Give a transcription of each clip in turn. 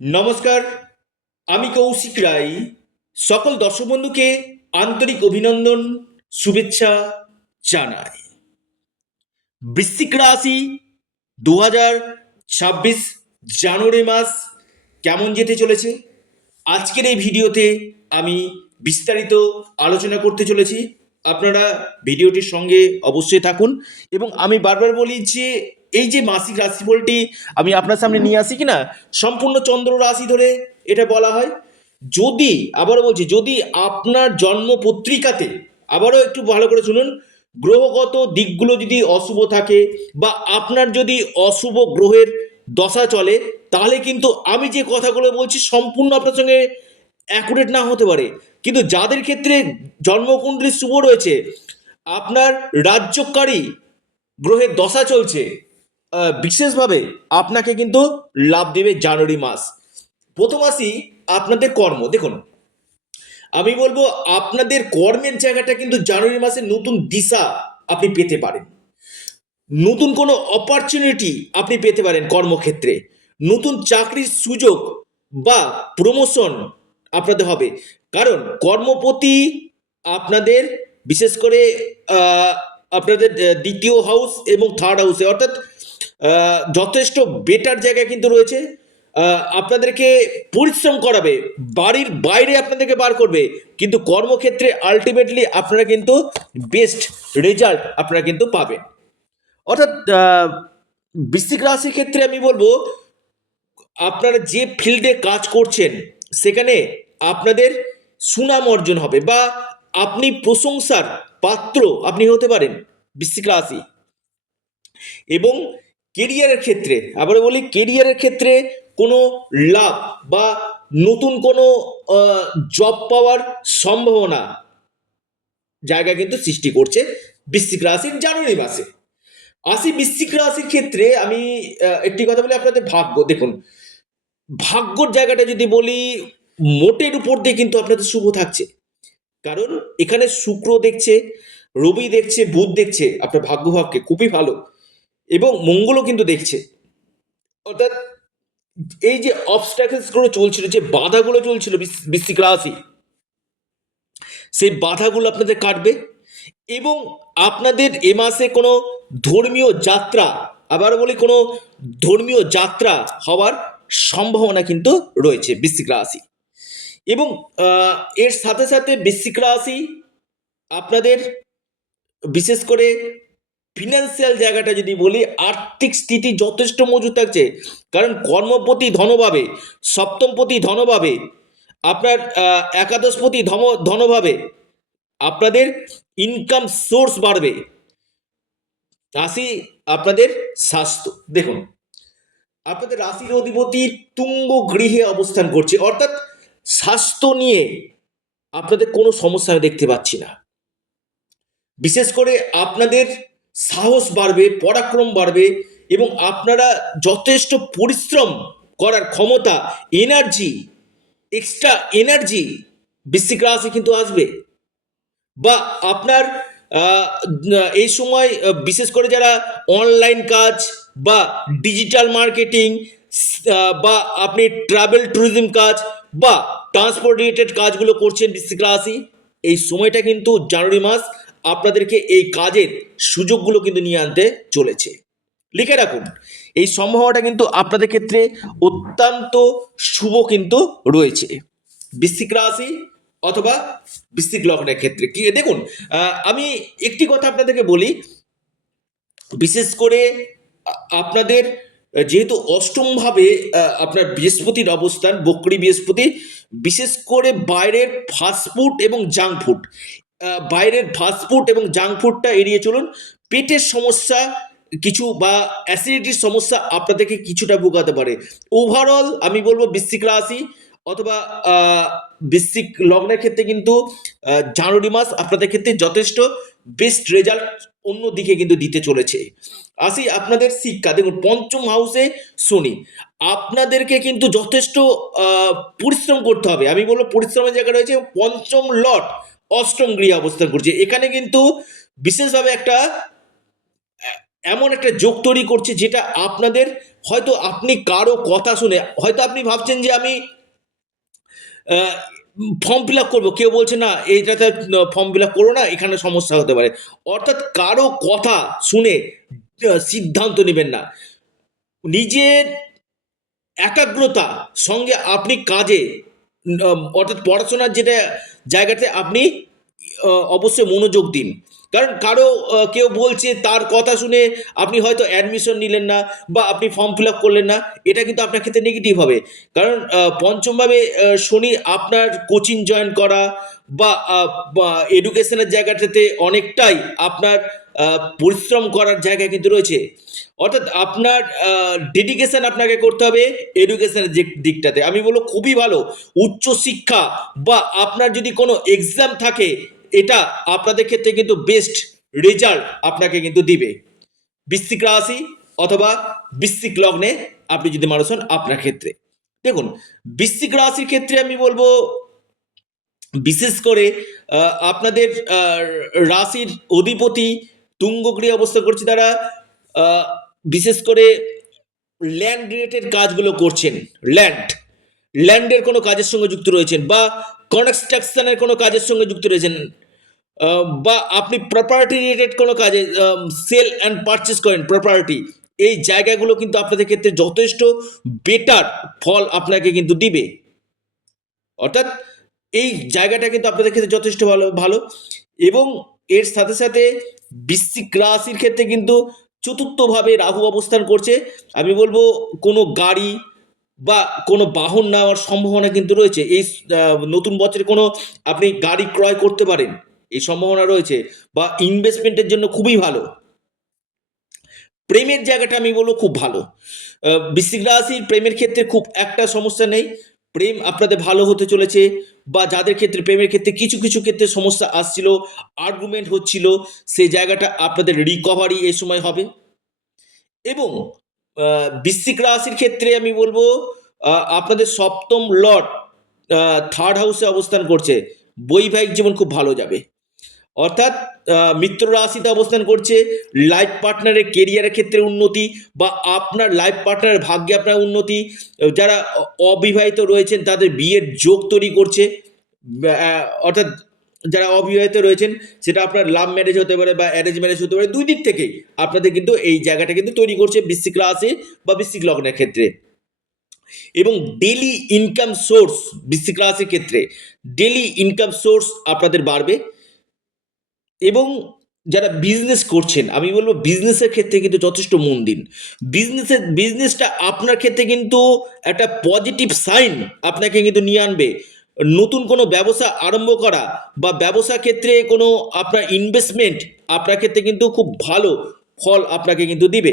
নমস্কার, আমি কৌশিক রায়। সকল দর্শক বন্ধুকে আন্তরিক অভিনন্দন, শুভেচ্ছা জানাই। বৃশ্চিক রাশি 2026 জানুয়ারি মাস কেমন যেতে চলেছে আজকের এই ভিডিওতে আমি বিস্তারিত আলোচনা করতে চলেছি। আপনারা ভিডিওটির সঙ্গে অবশ্যই থাকুন এবং আমি বারবার বলি যে এই যে মাসিক রাশিফলটি আমি আপনার সামনে নিয়ে আসি কিনা সম্পূর্ণ চন্দ্র রাশি ধরে এটা বলা হয়। যদি আবারও বলছি, যদি আপনার জন্ম পত্রিকাতে, আবারও একটু ভালো করে শুনুন, গ্রহগত দিকগুলো যদি অশুভ থাকে বা আপনার যদি অশুভ গ্রহের দশা চলে, তাহলে কিন্তু আমি যে কথাগুলো বলছি সম্পূর্ণ আপনার সঙ্গে অ্যাকুরেট না হতে পারে। কিন্তু যাদের ক্ষেত্রে জন্মকুণ্ডলী শুভ রয়েছে, আপনার রাজ্যকারী গ্রহের দশা চলছে, বিশেষভাবে আপনাকে কিন্তু লাভ দেবে জানুয়ারি মাস। প্রথম আসি আপনাদের কর্ম। দেখুন, আমি বলবো আপনাদের কর্মের জায়গাটা কিন্তু জানুয়ারি মাসে নতুন দিশা আপনি পেতে পারেন, নতুন কোনো অপরচুনিটি আপনি পেতে পারেন কর্মক্ষেত্রে, নতুন চাকরির সুযোগ বা প্রমোশন আপনাদের হবে। কারণ কর্মপতি আপনাদের বিশেষ করে আপনাদের দ্বিতীয় হাউস এবং থার্ড হাউসে, অর্থাৎ যথেষ্ট বেটার জায়গায় কিন্তু রয়েছে। আপনাদেরকে পরিশ্রম করাবে, বাড়ির বাইরে আপনাদেরকে বার করবে, কিন্তু কর্মক্ষেত্রে আলটিমেটলি আপনারা কিন্তু বেস্ট রেজাল্ট আপনারা কিন্তু পাবেন। অর্থাৎ বৃশ্চিক রাশির ক্ষেত্রে আমি বলবো আপনারা যে ফিল্ডে কাজ করছেন সেখানে আপনাদের সুনাম অর্জন হবে বা আপনি প্রশংসার পাত্র আপনি হতে পারেন বৃশ্চিক রাশি। এবং কেরিয়ারের ক্ষেত্রে আবার বলি, কেরিয়ারের ক্ষেত্রে কোনো লাভ বা নতুন কোনো জব পাওয়ার সম্ভাবনা জায়গা কিন্তু সৃষ্টি করছে বৃশ্চিক রাশির জানুয়ারি মাসে। আসি বৃশ্চিক রাশির ক্ষেত্রে আমি একটি কথা বলি, আপনাদের ভাগ্য দেখুন। ভাগ্যর জায়গাটা যদি বলি, মোটের উপর দিয়ে কিন্তু আপনাদের শুভ থাকছে। কারণ এখানে শুক্র দেখছে, রবি দেখছে, বুধ দেখছে আপনার ভাগ্যভাবকে, খুবই ভালো। এবং মঙ্গলও কিন্তু দেখছে। অর্থাৎ এই যে অবস্ট্যাকলস গুলো চলছিল, যে বাধাগুলো চলছিল বৃশ্চিক রাশি, সেই বাধাগুলো আপনাদের কাটবে। এবং আপনাদের এ মাসে কোনো ধর্মীয় যাত্রা, আবারও বলি কোনো ধর্মীয় যাত্রা হওয়ার সম্ভাবনা কিন্তু রয়েছে বৃশ্চিক রাশি। এবং এর সাথে সাথে বৃশ্চিক রাশি আপনাদের বিশেষ করে ফিনান্সিয়াল জায়গাটা যদি বলি, আর্থিক স্থিতি যথেষ্ট মজুত থাকছে। কারণ কর্মপতি ধনভাবে, সপ্তমপতি ধনভাবে, আপনার একাদশপতি ধনভাবে আপনাদের ইনকাম সোর্স বাড়বে। আসি আপনাদের স্বাস্থ্য। দেখুন, আপনাদের রাশির অধিপতি তুঙ্গ গৃহে অবস্থান করছে, অর্থাৎ স্বাস্থ্য নিয়ে আপনাদের কোনো সমস্যা আমি দেখতে পাচ্ছি না। বিশেষ করে আপনাদের সাহস বাড়বে, পরাক্রম বাড়বে এবং আপনারা যথেষ্ট পরিশ্রম করার ক্ষমতা, এনার্জি, এক্সট্রা এনার্জি বৃশ্চিক রাশি কিন্তু আসবে। বা আপনার এই সময় বিশেষ করে যারা অনলাইন কাজ বা ডিজিটাল মার্কেটিং বা আপনি ট্রাভেল ট্যুরিজম কাজ বা ট্রান্সপোর্ট রিলেটেড কাজগুলো করছেন বৃশ্চিক রাশি, এই সময়টা কিন্তু জানুয়ারি মাস আপনাদেরকে এই কাজের সুযোগগুলো কিন্তু নিয়ে আনতে চলেছে। লিখে রাখুন, এই সম্ভাবনাটা কিন্তু আপনাদের ক্ষেত্রে অত্যন্ত শুভ কিন্তু রয়েছে বৃশ্চিক রাশি অথবা বৃশ্চিক লগ্নের ক্ষেত্রে। কি দেখুন, আমি একটি কথা আপনাদেরকে বলি, বিশেষ করে আপনাদের যেহেতু অষ্টমভাবে আপনার বৃহস্পতির অবস্থান, বক্রী বৃহস্পতি, বিশেষ করে বাইরের ফাস্টফুড এবং জাঙ্ক ফুড, বাইরের ফাস্টফুড এবং জাঙ্ক ফুডটা এড়িয়ে চলুন। পেটের সমস্যা কিছু বা অ্যাসিডিটির সমস্যা আপনাদেরকে কিছুটা ভোগাতে পারে। ওভারঅল আমি বলবো বৃশ্চিক রাশি অথবা বৃশ্চিক লগ্নের ক্ষেত্রে কিন্তু জানুয়ারি মাস আপনাদের ক্ষেত্রে যথেষ্ট বেস্ট রেজাল্ট অন্যদিকে কিন্তু দিতে চলেছে। আসি আপনাদের শিক্ষা। দেখুন, পঞ্চম হাউসে শনি, আপনাদেরকে কিন্তু যথেষ্ট পরিশ্রম করতে হবে। আমি বলবো পরিশ্রমের জায়গা রয়েছে। পঞ্চম লট অষ্টম গৃহে অবস্থান করছে, এখানে কিন্তু বিশেষভাবে একটা এমন একটা যোগ তৈরি করছে যেটা আপনাদের হয়তো আপনি কারো কথা শুনে হয়তো আপনি ভাবছেন যে আমি ফর্ম ফিল আপ করবো, কেউ বলছে না এইটাতে ফর্ম ফিল আপ করো না, এখানে সমস্যা হতে পারে। অর্থাৎ কারো কথা শুনে সিদ্ধান্ত নেবেন না। নিজের একাগ্রতা সঙ্গে আপনি কাজে অর্থাৎ পড়াশোনার যেটা জায়গাতে আপনি অবশ্যই মনোযোগ দিন। কারণ কারো কেউ বলছে তার কথা শুনে আপনি হয়তো অ্যাডমিশন নিলেন না বা আপনি ফর্ম ফিল আপ করলেন না, এটা কিন্তু আপনার ক্ষেত্রে নেগেটিভ হবে। কারণ পঞ্চমভাবে শনি আপনার কোচিং জয়েন করা বা এডুকেশনের জায়গাটাতে অনেকটাই আপনার পরিশ্রম করার জায়গা কিন্তু রয়েছে। অর্থাৎ আপনার ডেডিকেশন আপনাকে করতে হবে এডুকেশনের দিকটাতে। আমি বলবো খুবই ভালো উচ্চশিক্ষা বা আপনার যদি কোনো এক্সাম থাকে, এটা আপনাদের ক্ষেত্রে কিন্তু বেস্ট রেজাল্ট আপনাকে কিন্তু দিবে। বৃশ্চিক রাশি অথবা বৃশ্চিক লগ্নে আপনি যদি মানুষ হন, আপনার ক্ষেত্রে দেখুন বৃশ্চিক রাশির ক্ষেত্রে আমি বলবো বিশেষ করে আপনাদের রাশির অধিপতি তুঙ্গগৃহে অবস্থা করছে, তারা বিশেষ করে ল্যান্ড রিলেটেড কাজগুলো করছেন, ল্যান্ডের কোনো কাজের সঙ্গে যুক্ত রয়েছেন বা কনস্ট্রাকশনের কোনো কাজের সঙ্গে যুক্ত রয়েছেন, বা আপনি প্রপার্টি রিলেটেড কোনো কাজে সেল অ্যান্ড পারচেস করেন প্রপার্টি, এই জায়গাগুলো কিন্তু আপনাদের ক্ষেত্রে যথেষ্ট বেটার ফল আপনাকে কিন্তু দিবে। অর্থাৎ এই জায়গাটা কিন্তু আপনাদের ক্ষেত্রে যথেষ্ট ভালো এবং এর সাথে সাথে বৃশ্চিক রাশির ক্ষেত্রে কিন্তু চতুর্থভাবে রাহু অবস্থান করছে। আমি বলবো কোনো গাড়ি বা কোনো বাহন নেওয়ার সম্ভাবনা কিন্তু রয়েছে। এই নতুন বছরে কোনো আপনি গাড়ি ক্রয় করতে পারেন, এই সম্ভাবনা রয়েছে, বা ইনভেস্টমেন্টের জন্য খুবই ভালো। প্রেমের জায়গাটা আমি বলবো খুব ভালো। বৃশ্চিক রাশির প্রেমের ক্ষেত্রে খুব একটা সমস্যা নেই, প্রেম আপনাদের ভালো হতে চলেছে। বা যাদের ক্ষেত্রে প্রেমের ক্ষেত্রে কিছু কিছু ক্ষেত্রে সমস্যা আসছিল, আর্গুমেন্ট হচ্ছিল, সেই জায়গাটা আপনাদের রিকভারি এই সময় হবে। এবং বৃশ্চিক রাশির ক্ষেত্রে আমি বলবো আপনাদের সপ্তম লর্ড থার্ড হাউসে অবস্থান করছে, বৈবাহিক জীবন খুব ভালো যাবে। অর্থাৎ মিত্র রাশিতে অবস্থান করছে, লাইফ পার্টনারের কেরিয়ারের ক্ষেত্রে উন্নতি বা আপনার লাইফ পার্টনারের ভাগ্যে আপনার উন্নতি, যারা অবিবাহিত রয়েছেন তাদের বিয়ের যোগ তৈরি করছে। অর্থাৎ যারা অবিবাহিত রয়েছেন, সেটা আপনার লাভ ম্যারেজ হতে পারে বা অ্যারেঞ্জ ম্যারেজ হতে পারে, দুই দিক থেকেই আপনাদের কিন্তু এই জায়গাটা কিন্তু তৈরি করছে বৃশ্চিক রাশি বা বৃশ্চিক লগ্নের ক্ষেত্রে। এবং ডেলি ইনকাম সোর্স বৃশ্চিক রাশির ক্ষেত্রে ডেলি ইনকাম সোর্স আপনাদের বাড়বে। এবং যারা বিজনেস করছেন, আমি বলবো বিজনেসের ক্ষেত্রে কিন্তু যথেষ্ট মন দিন। বিজনেসটা আপনার ক্ষেত্রে কিন্তু একটা পজিটিভ সাইন আপনাকে কিন্তু নিয়ে আনবে। নতুন কোনো ব্যবসা আরম্ভ করা বা ব্যবসা ক্ষেত্রে কোনো আপনার ইনভেস্টমেন্ট আপনার ক্ষেত্রে কিন্তু খুব ভালো ফল আপনাকে কিন্তু দিবে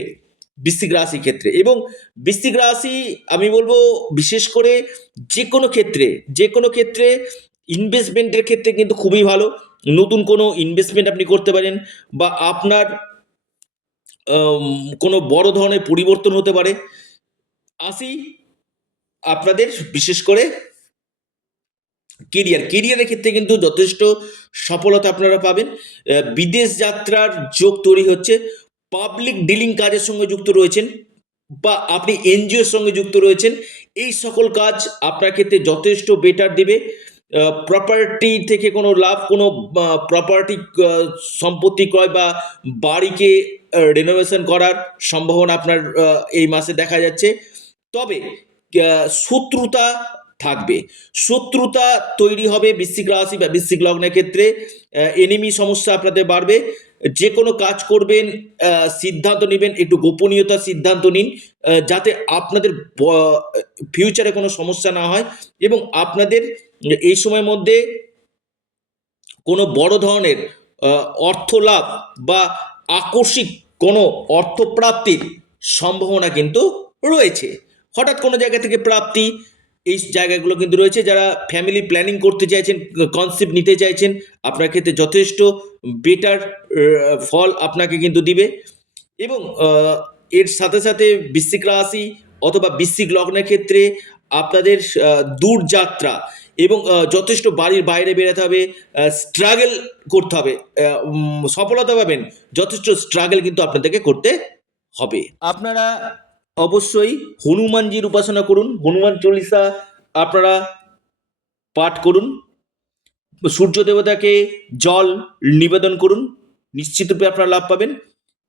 বৃশ্চিক রাশির ক্ষেত্রে। এবং বৃশ্চিক রাশি আমি বলবো বিশেষ করে যে কোনো ক্ষেত্রে ইনভেস্টমেন্টের ক্ষেত্রে কিন্তু খুবই ভালো। নতুন কোনো ইনভেস্টমেন্ট আপনি করতে পারেন বা আপনার কোনো বড় ধরনের পরিবর্তন হতে পারে। আসি আপনাদের বিশেষ করে কেরিয়ারের ক্ষেত্রে কিন্তু যথেষ্ট সফলতা আপনারা পাবেন। বিদেশ যাত্রার যোগ তৈরি হচ্ছে, পাবলিক ডিলিং কাজের সঙ্গে যুক্ত রয়েছেন বা আপনি এনজিওর সঙ্গে যুক্ত রয়েছেন, এই সকল কাজ আপনার ক্ষেত্রে যথেষ্ট বেটার দেবে। প্রপার্টি থেকে কোনো লাভ, কোনো প্রপার্টি সম্পত্তি ক্রয় বা বাড়িকে রেনোভেশন করার সম্ভাবনা আপনার এই মাসে দেখা যাচ্ছে। তবে শত্রুতা থাকবে, শত্রুতা তৈরি হবে বৃশ্চিক রাশি বা বৃশ্চিক লগ্নের ক্ষেত্রে। এনিমি সমস্যা আপনাদের বাড়বে। যে কোনো কাজ করবেন, সিদ্ধান্ত নেবেন, একটু গোপনীয়তার সিদ্ধান্ত নিন, যাতে আপনাদের ফিউচারে কোনো সমস্যা না হয়। এবং আপনাদের এই সময়ের মধ্যে কোনো বড় ধরনের অর্থ লাভ বা আকস্মিক কোনো অর্থপ্রাপ্তির সম্ভাবনা কিন্তু রয়েছে। হঠাৎ কোনো জায়গা থেকে প্রাপ্তি, এই জায়গাগুলো কিন্তু রয়েছে। যারা ফ্যামিলি প্ল্যানিং করতে চাইছেন, কনসেপ্ট নিতে চাইছেন, আপনার ক্ষেত্রে যথেষ্ট বেটার ফল আপনাকে কিন্তু দিবে। এবং এর সাথে সাথে বৃশ্চিক রাশি অথবা বৃশ্চিক লগ্নের ক্ষেত্রে আপনাদের দূরযাত্রা এবং যথেষ্ট বাড়ির বাইরে বেরোতে হবে, স্ট্রাগল করতে হবে। সফলতা পাবেন, যথেষ্ট স্ট্রাগল কিন্তু আপনাদেরকে করতে হবে। আপনারা অবশ্যই হনুমানজির উপাসনা করুন, হনুমান চল্লিশা আপনারা পাঠ করুন, সূর্য দেবতাকে জল নিবেদন করুন, নিশ্চিতরূপে আপনারা লাভ পাবেন।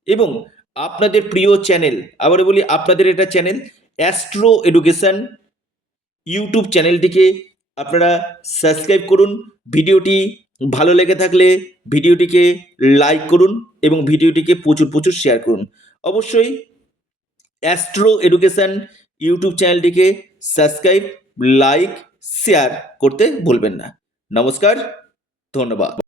এবং আপনাদের প্রিয় চ্যানেল, আবার বলি আপনাদের এটা চ্যানেল অ্যাস্ট্রো এডুকেশন ইউটিউব চ্যানেলটিকে আপনারা সাবস্ক্রাইব করুন। ভিডিওটি ভালো লেগে থাকলে ভিডিওটিকে লাইক করুন এবং ভিডিওটিকে প্রচুর প্রচুর শেয়ার করুন। অবশ্যই অ্যাস্ট্রো এডুকেশন ইউটিউব চ্যানেলটিকে সাবস্ক্রাইব, লাইক, শেয়ার করতে ভুলবেন না। নমস্কার, ধন্যবাদ।